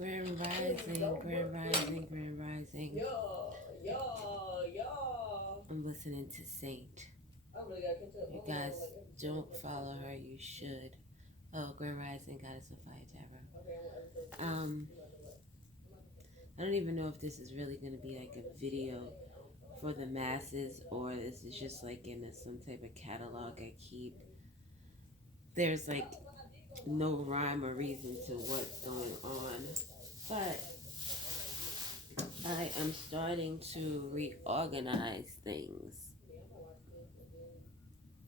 Grand Rising, Grand Rising, Grand Rising. I'm listening to Saint. You guys don't follow her, you should. Oh, Grand Rising, Goddess of Fire Tarot. I don't even know if this is really going to be like a video for the masses or this is just like in some type of catalog I keep. There's like no rhyme or reason to what's going on, but I am starting to reorganize things.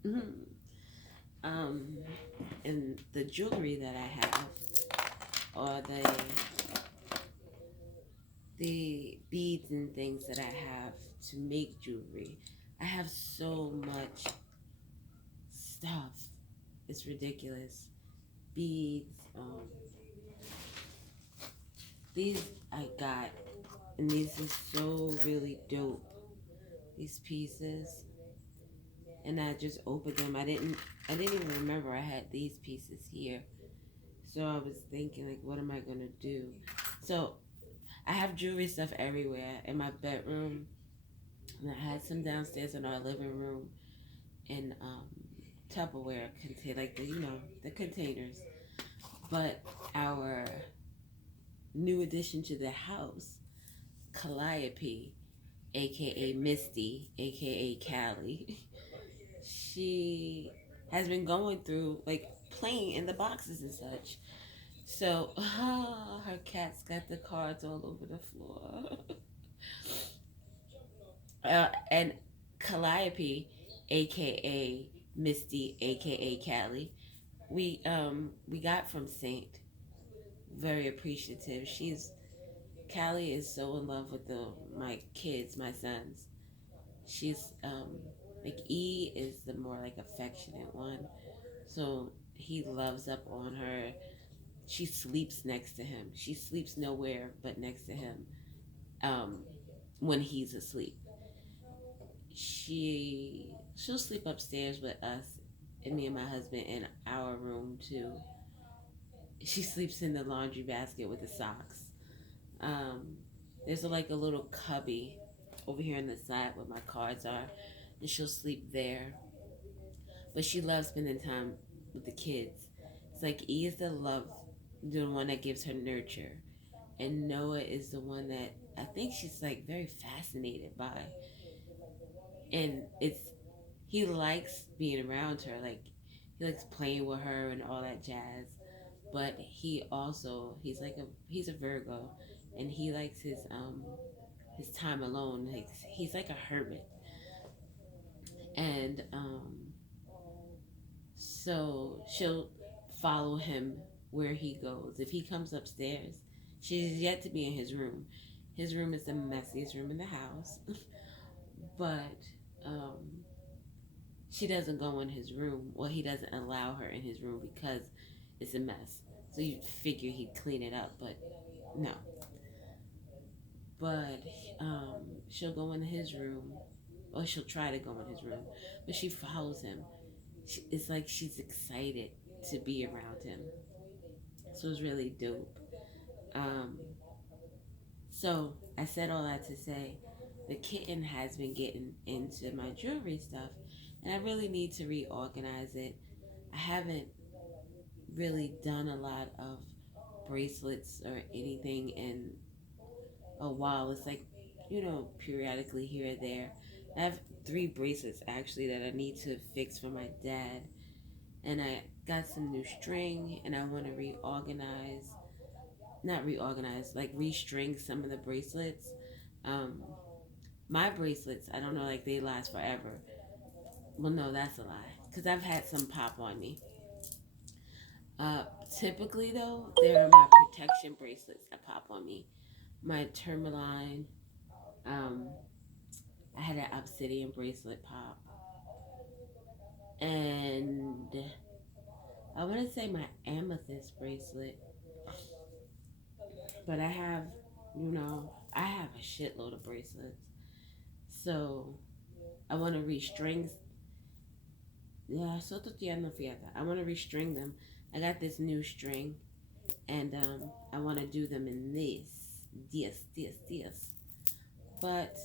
Mhm. um, and the jewelry that I have, or the beads and things that I have to make jewelry. I have so much stuff. It's ridiculous. Beads. These I got, and these are so really dope. These pieces, and I just opened them. I didn't even remember I had these pieces here. So I was thinking, like, what am I gonna do? So I have jewelry stuff everywhere in my bedroom, and I had some downstairs in our living room in Tupperware contain like the containers. But our new addition to the house, Calliope, aka Misty, aka Callie, she has been going through like playing in the boxes and such. So her cat's got the cards all over the floor. And Calliope, aka Misty, aka Callie, we got from Saint. Very appreciative. Callie is so in love with the my kids, my sons. She's like E is the more like affectionate one. So he loves up on her. She sleeps next to him. She sleeps nowhere but next to him. Um, when he's asleep. She'll sleep upstairs with us and me and my husband in our room too. She sleeps in the laundry basket with the socks. Um, there's like a little cubby over here on the side where my cards are, and she'll sleep there. But she loves spending time with the kids. It's like E is the one that gives her nurture, and Noah is the one that I think she's like very fascinated by, and he likes being around her. Like he likes playing with her and all that jazz. But he's a Virgo, and he likes his time alone. Like he's like a hermit, and so she'll follow him where he goes. If he comes upstairs, she's yet to be in his room. His room is the messiest room in the house, but um, she doesn't go in his room. Well, he doesn't allow her in his room because it's a mess. So you'd figure he'd clean it up, but no. But she'll go in his room, or she'll try to go in his room, but she follows him. It's like she's excited to be around him. So it's really dope. Um, so I said all that to say the kitten has been getting into my jewelry stuff, and I really need to reorganize it. I haven't really done a lot of bracelets or anything in a while. It's like, periodically here or there. I have three bracelets actually that I need to fix for my dad. And I got some new string and I want to not reorganize, like restring some of the bracelets. Um, my bracelets, I don't know, like they last forever. Well, no, that's a lie. Because I've had some pop on me. Uh, typically, though, they're my protection bracelets that pop on me. My tourmaline, um, I had an obsidian bracelet pop. And I want to say my amethyst bracelet. But I have a shitload of bracelets. So I want to restring. Yeah, so I want to restring them. I got this new string, and I want to do them in this. But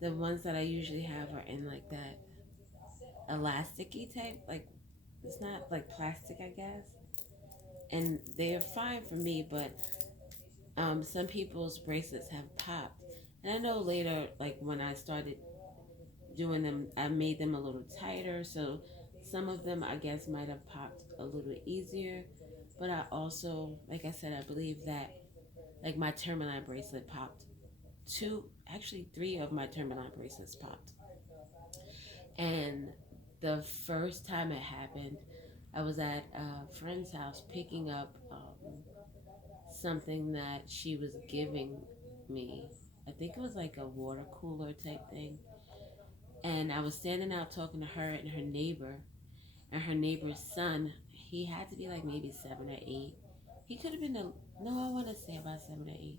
the ones that I usually have are in like that elasticy type, like it's not like plastic, I guess. And they're fine for me, but some people's bracelets have popped. And I know later, like when I started doing them, I made them a little tighter, so some of them I guess might have popped a little easier. But I also, like I said, I believe that like my Termaline bracelet popped. Two, actually three of my Termaline bracelets popped. And the first time it happened, I was at a friend's house picking up something that she was giving me. I think it was like a water cooler type thing. And I was standing out talking to her and her neighbor. And her neighbor's son, he had to be like maybe 7 or 8. He could have been no, I want to say about 7 or 8.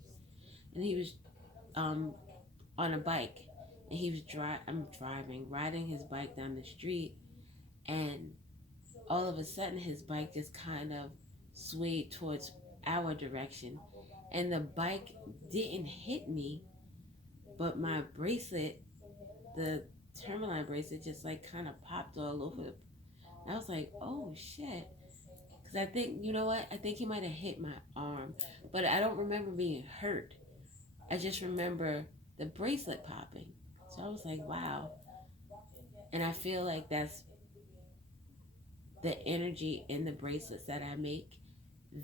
And he was um on a bike, and he was I'm driving, riding his bike down the street, and all of a sudden his bike just kind of swayed towards our direction, and the bike didn't hit me, but my bracelet, the Termaline bracelet, just like kind of popped all over the. I was like, oh shit. Because I think, you know what? I think he might have hit my arm. But I don't remember being hurt. I just remember the bracelet popping. So I was like, wow. And I feel like that's the energy in the bracelets that I make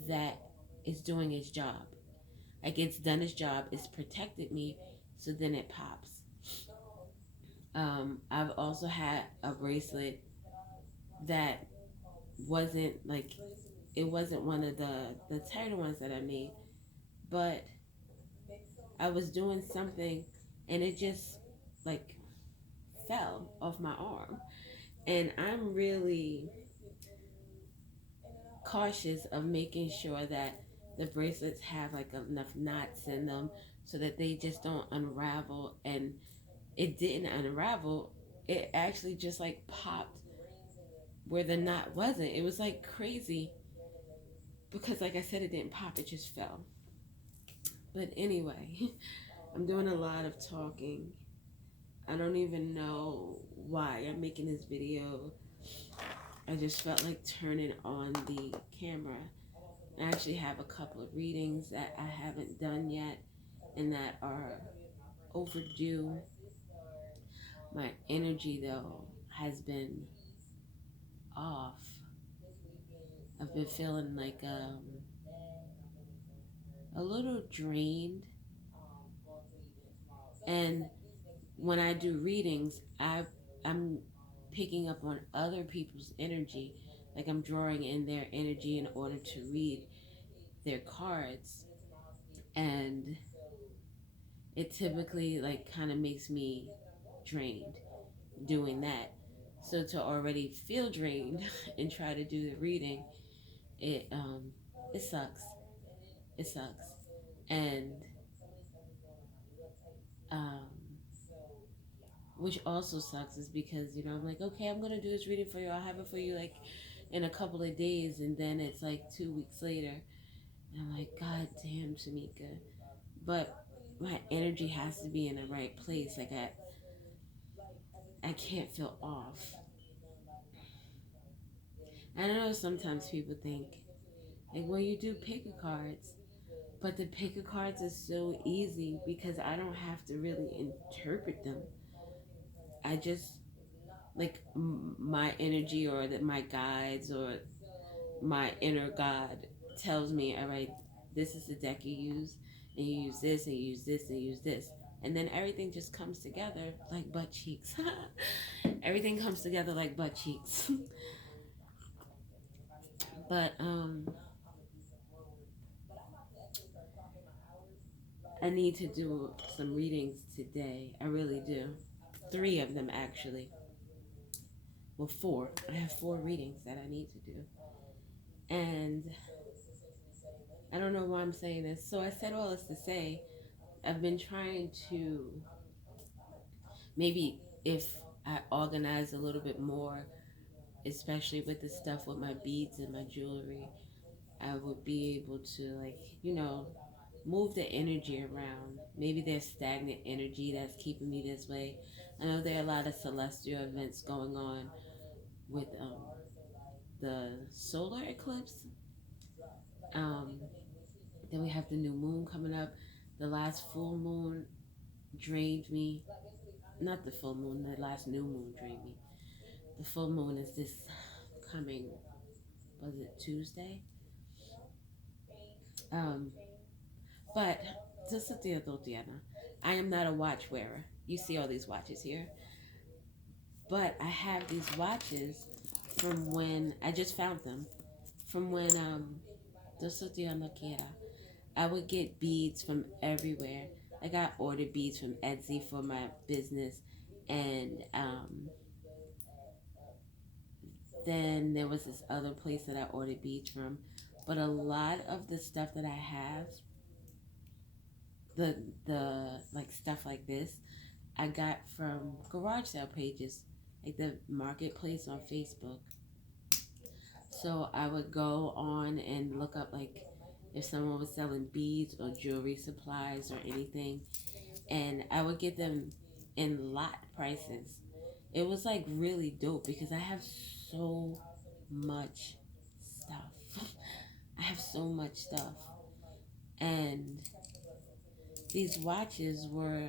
that is doing its job. Like it's done its job, it's protected me, so then it pops. I've also had a bracelet that wasn't like it wasn't one of the tighter ones that I made, but I was doing something and it just like fell off my arm. And I'm really cautious of making sure that the bracelets have like enough knots in them so that they just don't unravel. And it didn't unravel. It actually just like popped where the knot wasn't. It was like crazy because, like I said, it didn't pop, it just fell. But anyway, I'm doing a lot of talking. I don't even know why I'm making this video. I just felt like turning on the camera. I actually have a couple of readings that I haven't done yet and that are overdue. My energy, though, has been off. I've been feeling like a little drained. And when I do readings, I'm picking up on other people's energy. Like I'm drawing in their energy in order to read their cards. And it typically like kind of makes me drained doing that. So to already feel drained and try to do the reading, it it sucks. It sucks. And um which also sucks is because, I'm like, okay, I'm gonna do this reading for you. I'll have it for you like in a couple of days, and then it's like 2 weeks later, and I'm like, God damn, Tamika. But my energy has to be in the right place. Like I can't feel off. And I know sometimes people think like, well, you do pick a cards, but the pick a cards is so easy because I don't have to really interpret them. I just like my energy or that my guides or my inner God tells me, all right, this is the deck you use, and you use this, and you use this, and you use this. And then everything just comes together like butt cheeks. Everything comes together like butt cheeks. But I need to do some readings today. I really do. Three of them, actually. Well, four. I have four readings that I need to do. And I don't know why I'm saying this. So I said all this to say I've been trying to maybe if I organize a little bit more, especially with the stuff with my beads and my jewelry, I would be able to, like, move the energy around. Maybe there's stagnant energy that's keeping me this way. I know there are a lot of celestial events going on with the solar eclipse. Um, then we have the new moon coming up. The last full moon drained me. Not the full moon, the last new moon drained me. The full moon is this coming, was it Tuesday? Um, but just a deal, Diana. I am not a watch wearer. You see all these watches here. But I have these watches from when I just found them. From when I would get beads from everywhere. Like I ordered beads from Etsy for my business, and then there was this other place that I ordered beads from. But a lot of the stuff that I have, the like stuff like this, I got from garage sale pages, like the marketplace on Facebook. So I would go on and look up like if someone was selling beads or jewelry supplies or anything, and I would get them in lot prices. It was like really dope because I have so much stuff. I have so much stuff. And these watches were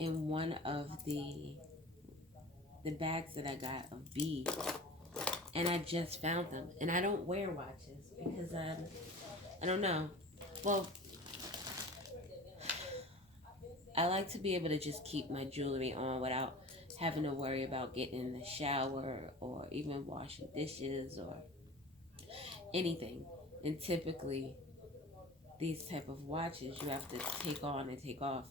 in one of the bags that I got of beads, and I just found them. And I don't wear watches because I don't know. Well, I like to be able to just keep my jewelry on without having to worry about getting in the shower or even washing dishes or anything. And typically, these type of watches you have to take on and take off.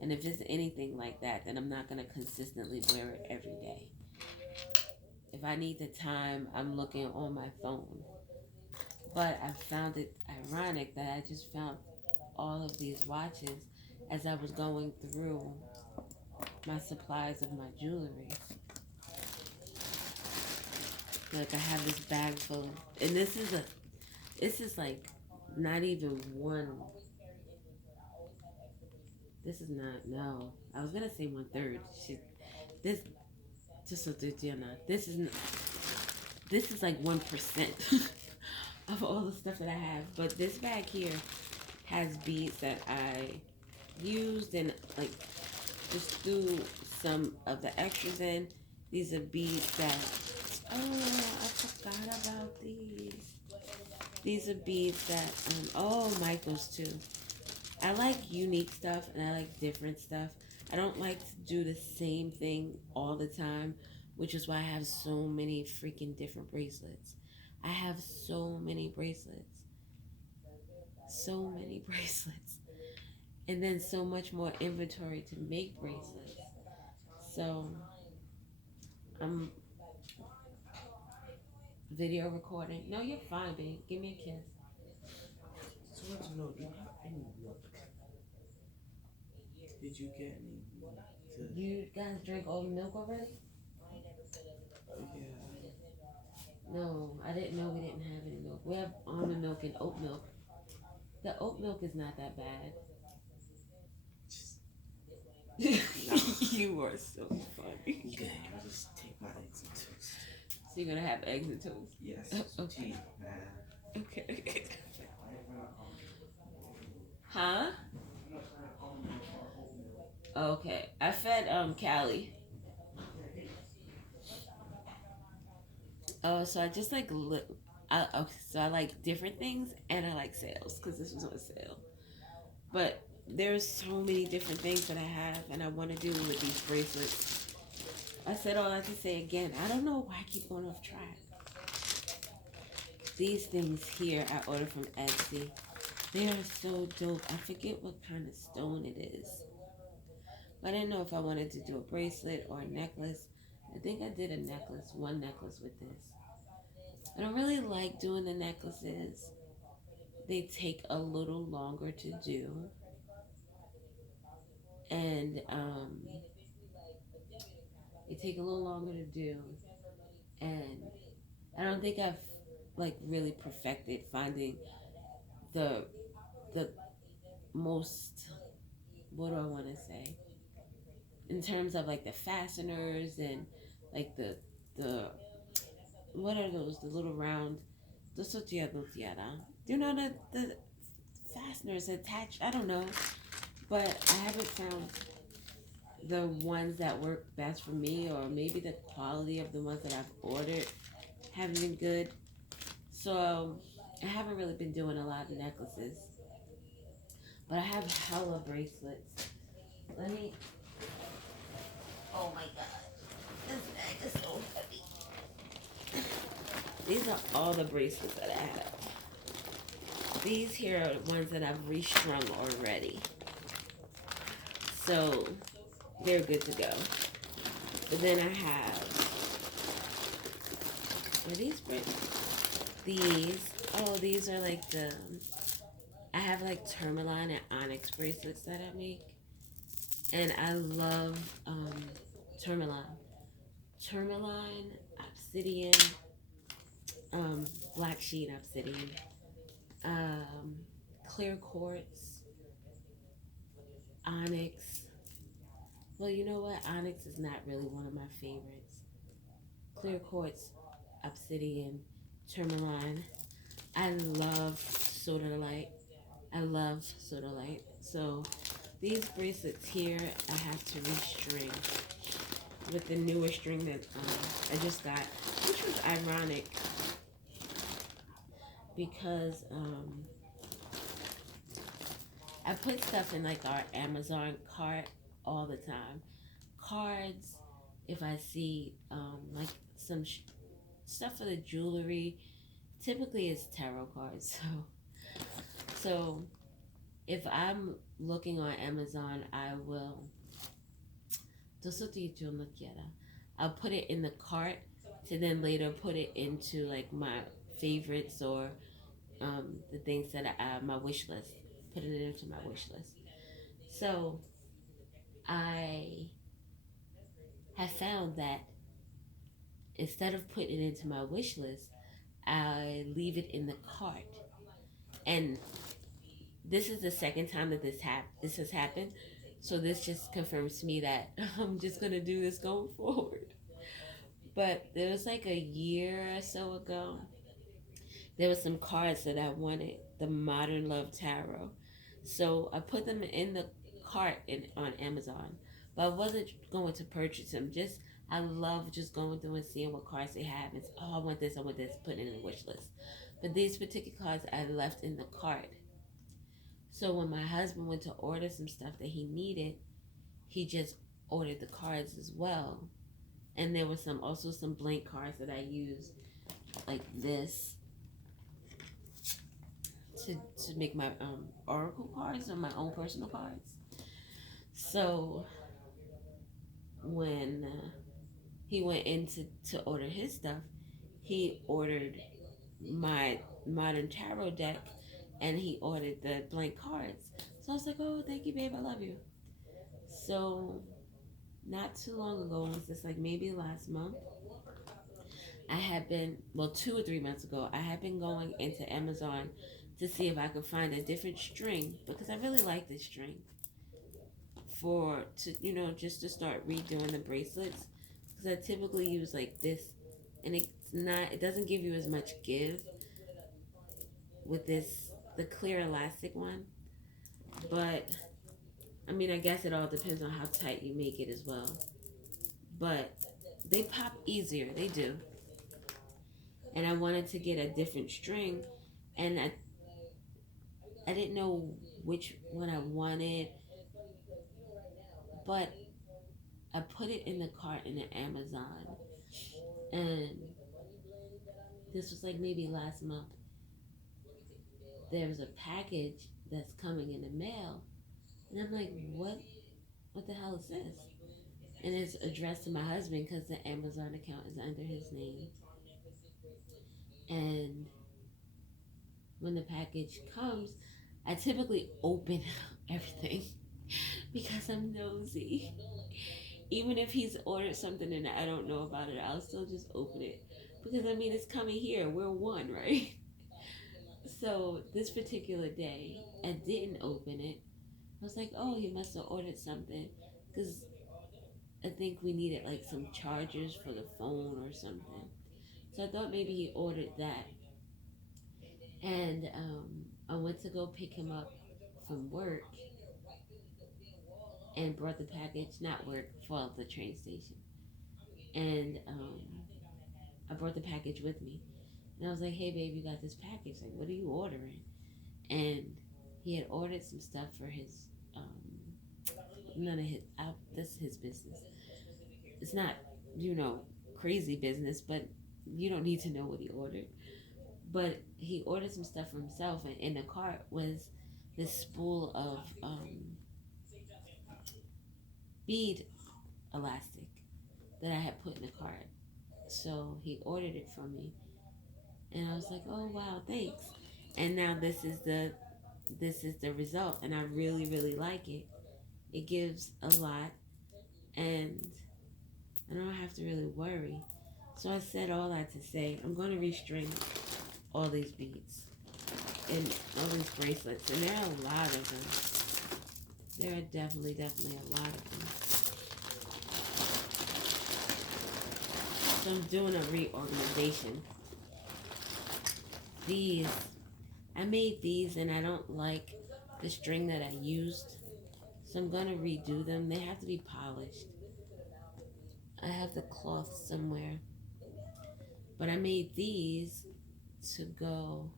And if it's anything like that, then I'm not gonna consistently wear it every day. If I need the time, I'm looking on my phone. But I found it ironic that I just found all of these watches as I was going through my supplies of my jewelry. Like I have this bag full, and this is like not even one. This is not no. I was gonna say 1/3. This just so that you know, this is like 1% of all the stuff that I have. But this bag here has beads that I used and like just threw some of the extras in. These are beads that I forgot about these. These are beads that Michael's too. I like unique stuff and I like different stuff. I don't like to do the same thing all the time, which is why I have so many freaking different bracelets. I have so many bracelets. So many bracelets. And then so much more inventory to make bracelets. So I'm video recording. No, you're fine, babe. Give me a kiss. So I want to know, do you have any milk? Did you get any milk? You guys drink all the milk already? Yeah. No, I didn't know we didn't have any milk. We have almond milk and oat milk. The oat milk is not that bad. Just, no. You are so funny. Okay, I'll just take my eggs and toast. So you're gonna have eggs and toast? Yes. Okay. Tea, man. Okay. Huh? Okay. I fed Callie. Oh, so I just like okay, so I like different things and I like sales because this was on sale. But there's so many different things that I have and I want to do with these bracelets. I said all I have to say again. I don't know why I keep going off track. These things here I ordered from Etsy. They are so dope. I forget what kind of stone it is. I didn't know if I wanted to do a bracelet or a necklace. I think I did a necklace, one necklace with this. I don't really like doing the necklaces. They take a little longer to do. And they take a little longer to do. And I don't think I've like really perfected finding the the most, what do I want to say, in terms of like the fasteners and like the what are those, the little round, the sotiera, you know, the fasteners attached, I don't know, but I haven't found the ones that work best for me, or maybe the quality of the ones that I've ordered haven't been good. So I haven't really been doing a lot of necklaces, but I have hella bracelets. Let me. Oh my god, this bag is so heavy. These are all the bracelets that I have. These here are the ones that I've restrung already, so they're good to go. But then I have, are these bracelets? These. Oh, these are like the. I have like tourmaline and onyx bracelets that I make, and I love tourmaline, tourmaline, obsidian, black sheet obsidian, um, clear quartz, onyx. Well, you know what? Onyx is not really one of my favorites. Clear quartz, obsidian, tourmaline. I love sodalite. I love sodalite. So these bracelets here, I have to restring with the newer string that I just got, which was ironic because I put stuff in like our Amazon cart all the time. Cards, if I see like some stuff for the jewelry, typically it's tarot cards. So if I'm looking on Amazon, I will. I'll put it in the cart to then later put it into like my favorites, or the things that my wish list. Put it into my wish list. So I have found that instead of putting it into my wish list, I leave it in the cart. And this is the second time that this has happened. So this just confirms to me that I'm just gonna do this going forward. But there was like a year or so ago, there was some cards that I wanted, the Modern Love Tarot. So I put them in the cart on Amazon, but I wasn't going to purchase them. Just I love just going through and seeing what cards they have. It's, oh, I want this, put it in the wish list. But these particular cards I left in the cart. So when my husband went to order some stuff that he needed, he just ordered the cards as well. And there were some blank cards that I used like this to make my oracle cards, or my own personal cards. So when he went in to order his stuff, he ordered my modern tarot deck, and he ordered the blank cards. So I was like, oh, thank you, babe, I love you. So not too long ago, it was just like maybe last month, I had been, well, 2 or 3 months ago, I had been going into Amazon to see if I could find a different string, because I really like this string just to start redoing the bracelets, because I typically use like this, and it doesn't give you as much give with this, the clear elastic one. But I mean, I guess it all depends on how tight you make it as well. But they pop easier, they do. And I wanted to get a different string, and I didn't know which one I wanted, but I put it in the cart in the Amazon, and this was like maybe last month. There was a package that's coming in the mail, and I'm like, what the hell is this? And it's addressed to my husband because the Amazon account is under his name. And when the package comes, I typically open everything because I'm nosy. Even if he's ordered something and I don't know about it, I'll still just open it. because I mean it's coming here. We're one, right? So this particular day, I didn't open it. I was like, oh, he must have ordered something, because I think we needed like some chargers for the phone or something. So I thought maybe he ordered that. And I went to go pick him up from work and brought the package, not work, for the train station. And I brought the package with me. And I was like, hey, babe, you got this package. Like, what are you ordering? And he had ordered some stuff for his, none of his, that's his business. It's not, you know, crazy business, but you don't need to know what he ordered. But he ordered some stuff for himself, and in the cart was this spool of bead elastic that I had put in the cart. So he ordered it from me, and I was like, "Oh wow, thanks." And now this is the result, and I really really like it. It gives a lot, and I don't have to really worry. So I said all that to say I'm going to restring all these beads and all these bracelets, and there are a lot of them. There are definitely a lot of them. So I'm doing a reorganization. These, I made these and I don't like the string that I used. So I'm gonna redo them. They have to be polished. I have the cloth somewhere. But I made these to go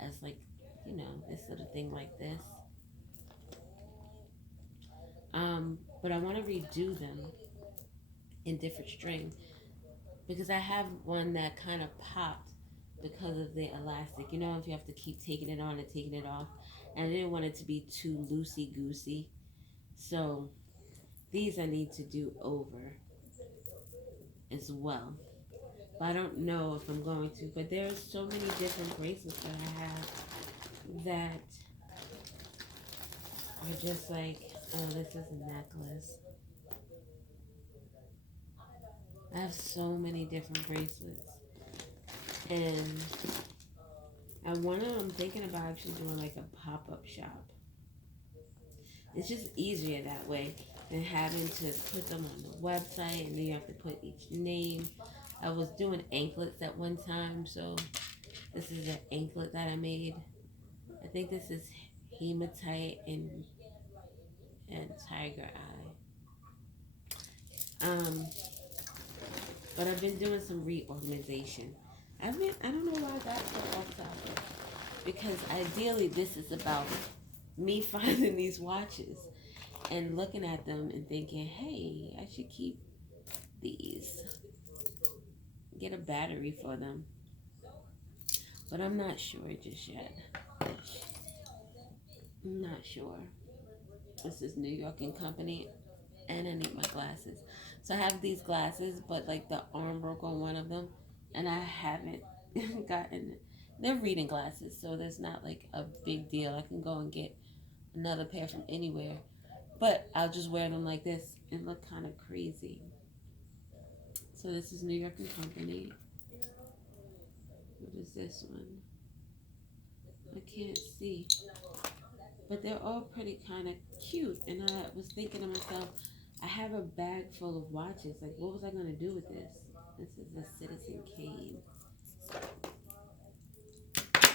as like, this little thing like this. But I want to redo them in different string because I have one that kind of popped because of the elastic. You know, if you have to keep taking it on and taking it off. And I didn't want it to be too loosey goosey. So these I need to do over as well. But I don't know if I'm going to. But there's so many different bracelets that I have that are just like, oh, this is a necklace. I have so many different bracelets. And I'm thinking about actually doing like a pop up shop. It's just easier that way than having to put them on the website and then you have to put each name. I was doing anklets at one time, so this is an anklet that I made. I think this is hematite and tiger eye. But I've been doing some reorganization. I don't know why I got so off topic. Because ideally this is about me finding these watches and looking at them and thinking, hey, I should keep these. Get a battery for them. But I'm not sure just yet. I'm not sure. This is New York and Company, and I need my glasses. So I have these glasses, but like the arm broke on one of them, and I haven't gotten. They're reading glasses, so there's not like a big deal. I can go and get another pair from anywhere, but I'll just wear them like this and look kind of crazy. So this is New York and Company. What is this one? I can't see. But they're all pretty kind of cute. And I was thinking to myself, I have a bag full of watches. Like, what was I going to do with this? This is a Citizen Kane.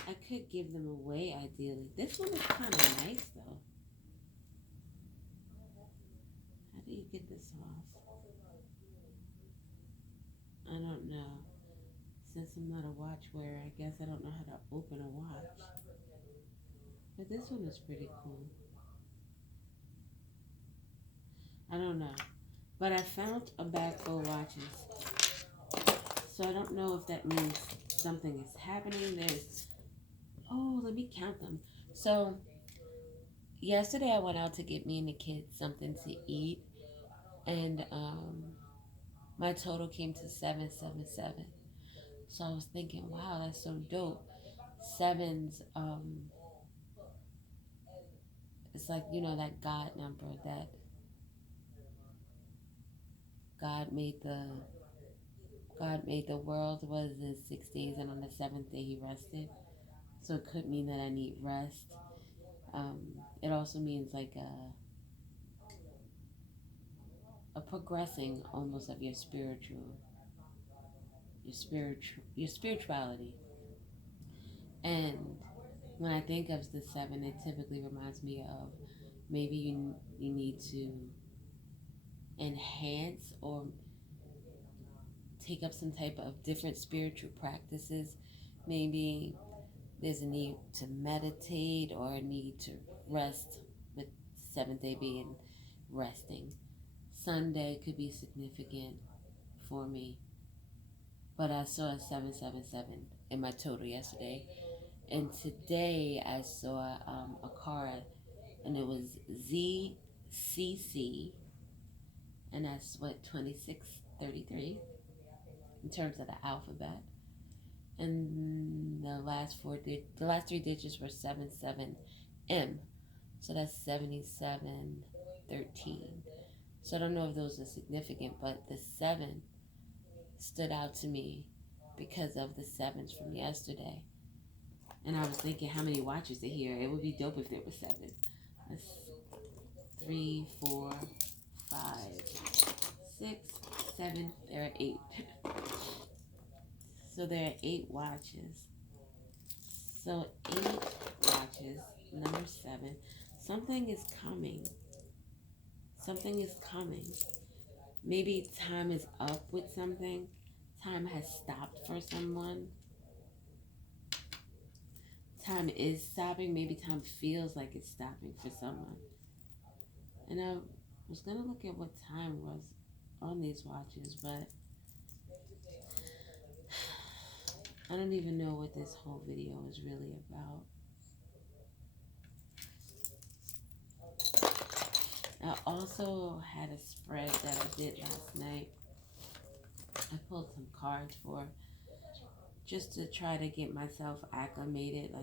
I could give them away ideally. This one is kind of nice though. How do you get this off? I don't know. Since I'm not a watch wearer, I guess I don't know how to open a watch. But this one is pretty cool. I don't know. But I found a bag full of watches. So I don't know if that means something is happening. Let me count them. So yesterday I went out to get me and the kids something to eat. And my total came to 777. So I was thinking, wow, that's so dope. Sevens, it's like, that God number that God made the God made the world was in 6 days, and on the seventh day He rested. So it could mean that I need rest. It also means like a progressing almost of your spirituality. And when I think of the seven, it typically reminds me of maybe you need to enhance or take up some type of different spiritual practices. Maybe there's a need to meditate or a need to rest, with the seventh day being resting. Sunday could be significant for me, but I saw a 777 in my total yesterday. And today I saw a car, and it was ZCC, and that's what 2633 in terms of the alphabet. And the last three digits were 77M, so that's 7713. So I don't know if those are significant, but the seven stood out to me because of the sevens from yesterday. And I was thinking how many watches are here. It would be dope if there were seven. That's three, four, five, six, seven. There are eight. So there are eight watches. So eight watches, number seven. Something is coming. Something is coming. Maybe time is up with something. Time has stopped for someone. Time is stopping. Maybe time feels like it's stopping for someone. And I was going to look at what time was on these watches, but I don't even know what this whole video is really about. I also had a spread that I did last night. I pulled some cards for just to try to get myself acclimated,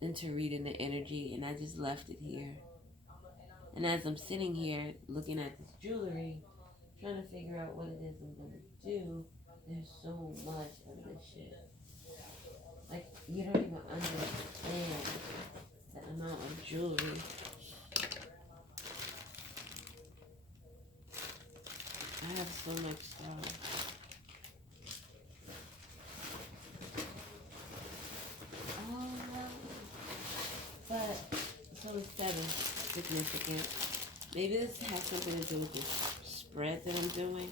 into reading the energy, and I just left it here. And as I'm sitting here looking at this jewelry, trying to figure out what it is I'm gonna do, there's so much of this shit. Like, you don't even understand the amount of jewelry. I have so much stuff. Oh no. But so it's seven, significant. Maybe this has something to do with this spread that I'm doing.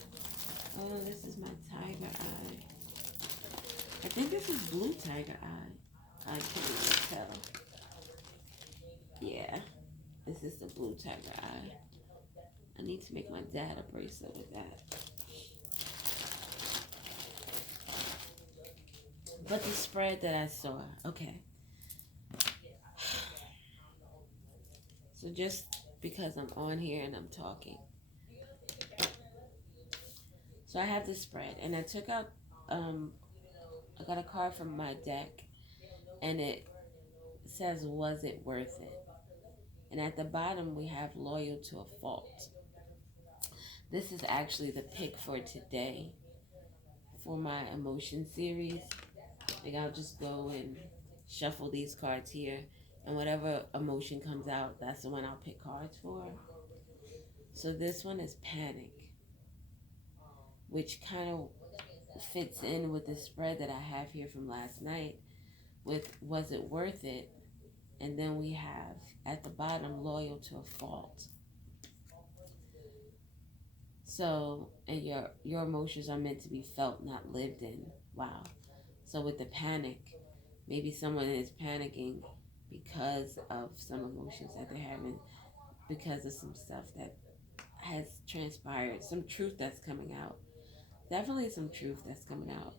Oh, this is my tiger eye. I think this is blue tiger eye. I can't even tell. Yeah, this is the blue tiger eye. I need to make my dad a bracelet with that. But the spread that I saw, okay. So just because I'm on here and I'm talking. So I have this spread, and I took out, I got a card from my deck, and it says, was it worth it? And at the bottom, we have loyal to a fault. This is actually the pick for today for my emotion series. Like, I'll just go and shuffle these cards here, and whatever emotion comes out, that's the one I'll pick cards for. So this one is panic, which kind of fits in with the spread that I have here from last night with was it worth it? And then we have at the bottom loyal to a fault. So, and your emotions are meant to be felt, not lived in. Wow. So with the panic, maybe someone is panicking because of some emotions that they're having, because of some stuff that has transpired, some truth that's coming out. Definitely some truth that's coming out.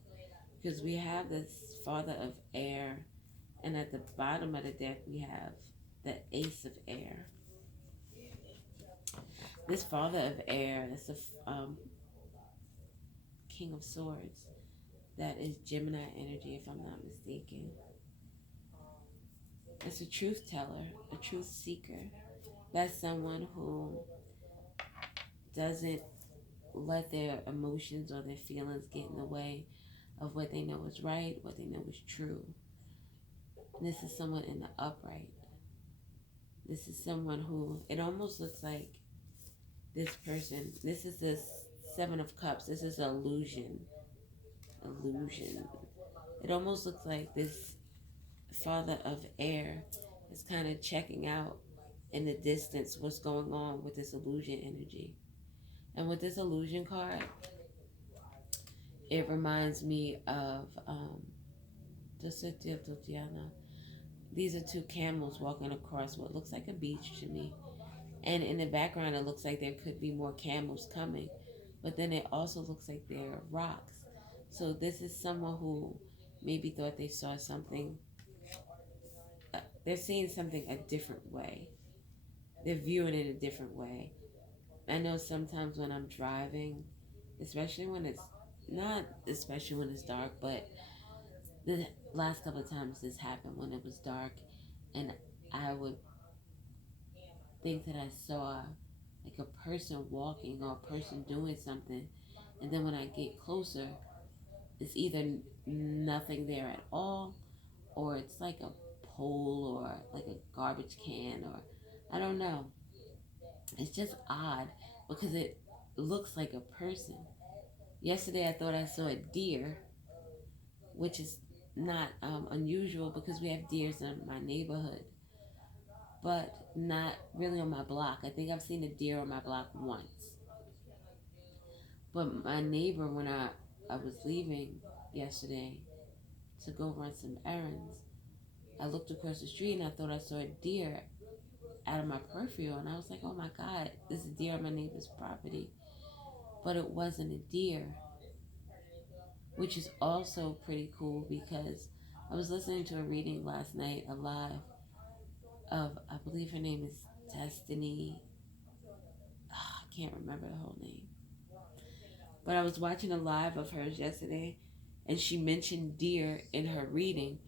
Because we have this father of air, and at the bottom of the deck we have the ace of air. This father of air, that's the king of swords. That is Gemini energy, if I'm not mistaken. It's a truth teller, a truth seeker. That's someone who doesn't let their emotions or their feelings get in the way of what they know is right, what they know is true. And this is someone in the upright. This is someone who, it almost looks like this person, this is the Seven of Cups. This is illusion. Illusion. It almost looks like this father of air is kind of checking out in the distance what's going on with this illusion energy. And with this illusion card, it reminds me of these are two camels walking across what looks like a beach to me. And in the background, it looks like there could be more camels coming. But then it also looks like there are rocks. So this is someone who maybe thought they saw something. They're seeing something a different way. They're viewing it a different way. I know sometimes when I'm driving, especially when it's not, especially when it's dark, but the last couple of times this happened when it was dark, and I would think that I saw like a person walking or a person doing something, and then when I get closer, it's either nothing there at all, or it's like a pole or like a garbage can, or I don't know. It's just odd because it looks like a person. Yesterday, I thought I saw a deer, which is not unusual because we have deers in my neighborhood, but not really on my block. I think I've seen a deer on my block once. But my neighbor, when I was leaving yesterday to go run some errands, I looked across the street and I thought I saw a deer out of my peripheral. And I was like, oh my God, this is a deer on my neighbor's property. But it wasn't a deer, which is also pretty cool because I was listening to a reading last night, a live, of, I believe her name is Destiny. I can't remember the whole name. But I was watching a live of hers yesterday and she mentioned deer in her reading.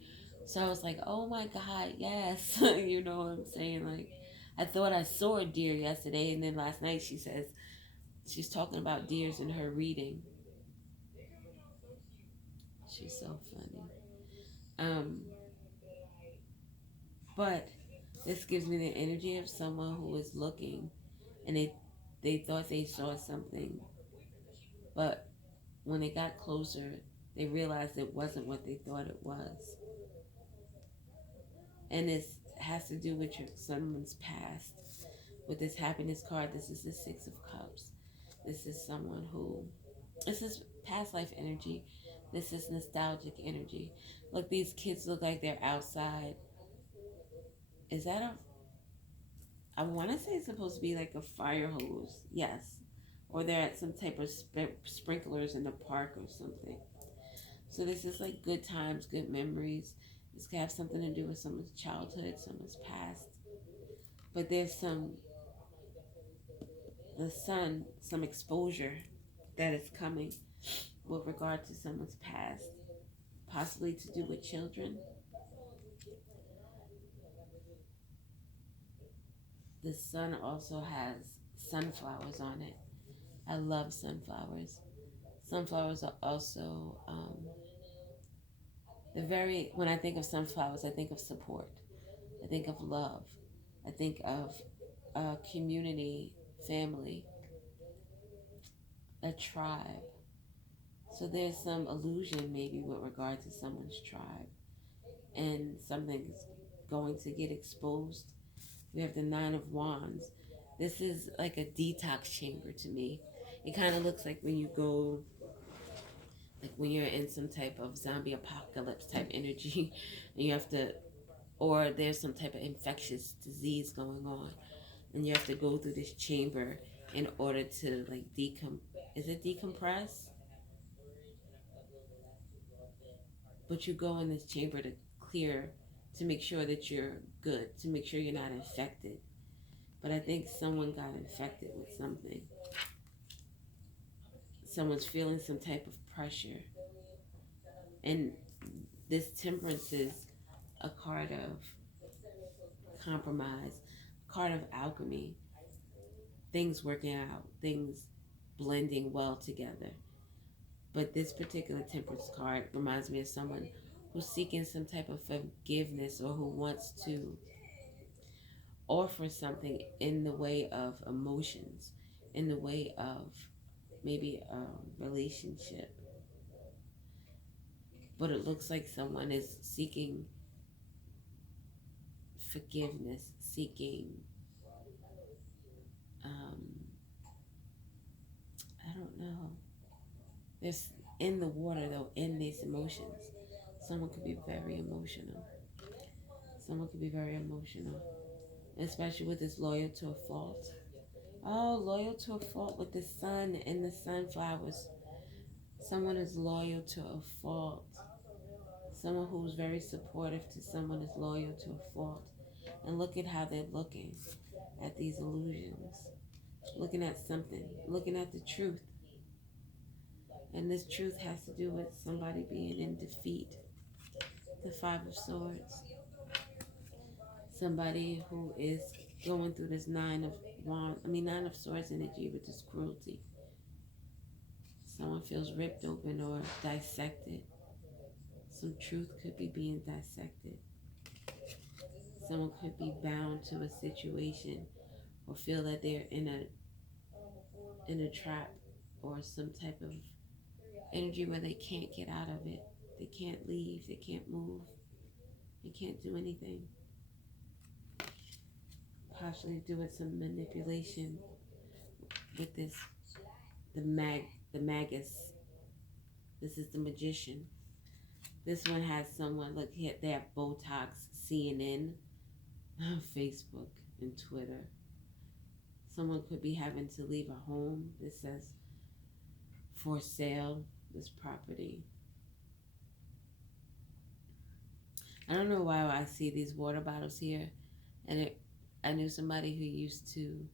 So I was like, oh my God, yes. You know what I'm saying? Like, I thought I saw a deer yesterday, and then last night she says she's talking about deers in her reading. She's so funny. Um, but this gives me the energy of someone who is looking and they thought they saw something, but when they got closer, they realized it wasn't what they thought it was. And this has to do with someone's past. With this happiness card, this is the Six of Cups. This is someone who, this is past life energy. This is nostalgic energy. Look, these kids look like they're outside. Is that a, I want to say it's supposed to be like a fire hose. Yes. Or they're at some type of sprinklers in the park or something. So this is like good times, good memories. This could have something to do with someone's childhood, someone's past. But there's the sun, some exposure that is coming with regard to someone's past, possibly to do with children. The sun also has sunflowers on it. I love sunflowers. Sunflowers are also the very, when I think of sunflowers, I think of support. I think of love. I think of community, family, a tribe. So there's some illusion maybe with regard to someone's tribe, and something's going to get exposed. We have the Nine of Wands. This is like a detox chamber to me. It kind of looks like when you go, like when you're in some type of zombie apocalypse type energy, and you have to, or there's some type of infectious disease going on, and you have to go through this chamber in order to like is it decompress? But you go in this chamber to clear, to make sure that you're good, to make sure you're not infected. But I think someone got infected with something. Someone's feeling some type of pressure. And this temperance is a card of compromise, a card of alchemy, things working out, things blending well together. But this particular Temperance card reminds me of someone who's seeking some type of forgiveness, or who wants to offer something in the way of emotions, in the way of maybe a relationship. But it looks like someone is seeking forgiveness, seeking, um, I don't know. There's in the water though, in these emotions. Someone could be very emotional. Someone could be very emotional, especially with this loyal to a fault. Oh, loyal to a fault with the sun and the sunflowers. Someone is loyal to a fault. Someone who's very supportive to someone is loyal to a fault. And look at how they're looking at these illusions, looking at something, looking at the truth. And this truth has to do with somebody being in defeat. The Five of Swords. Somebody who is going through this Nine of Swords energy with this cruelty. Someone feels ripped open or dissected. Some truth could be being dissected. Someone could be bound to a situation, or feel that they're in a trap, or some type of energy where they can't get out of it. They can't leave, they can't move, they can't do anything. Possibly doing some manipulation with this, the magus. This is the magician. This one has someone, look here, they have Botox, CNN, Facebook, and Twitter. Someone could be having to leave a home. This says for sale, this property. I don't know why I see these water bottles here, and I knew somebody who used to.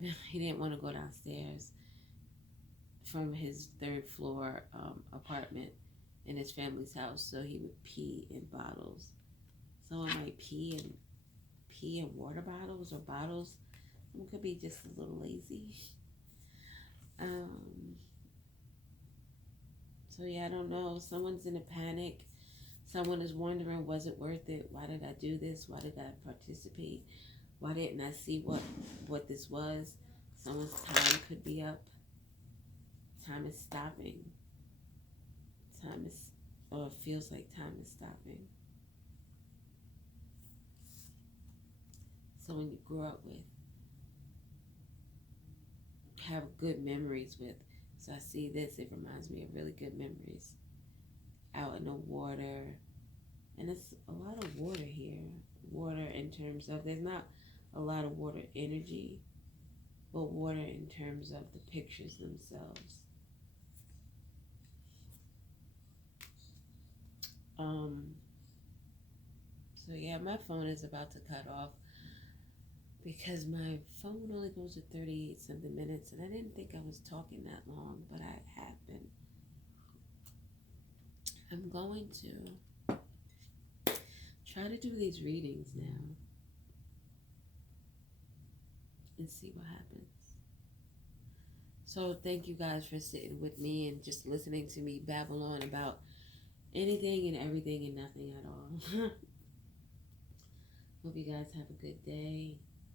He didn't want to go downstairs from his third floor apartment in his family's house, so he would pee in bottles. Someone might pee in water bottles or bottles. Someone could be just a little lazy. Um, so yeah, I don't know. Someone's in a panic. Someone is wondering, was it worth it? Why did I do this? Why did I participate? Why didn't I see what this was? Someone's time could be up. Time is stopping. Time is, or it feels like time is stopping. Someone you grew up with, have good memories with. So I see this, it reminds me of really good memories. Out in the water, and it's a lot of water here. Water in terms of, there's not a lot of water energy, but water in terms of the pictures themselves. So yeah, my phone is about to cut off because my phone only goes to 38 something minutes, and I didn't think I was talking that long, but I have been. I'm going to try to do these readings now and see what happens. So thank you guys for sitting with me and just listening to me babble on about anything and everything and nothing at all. Hope you guys have a good day.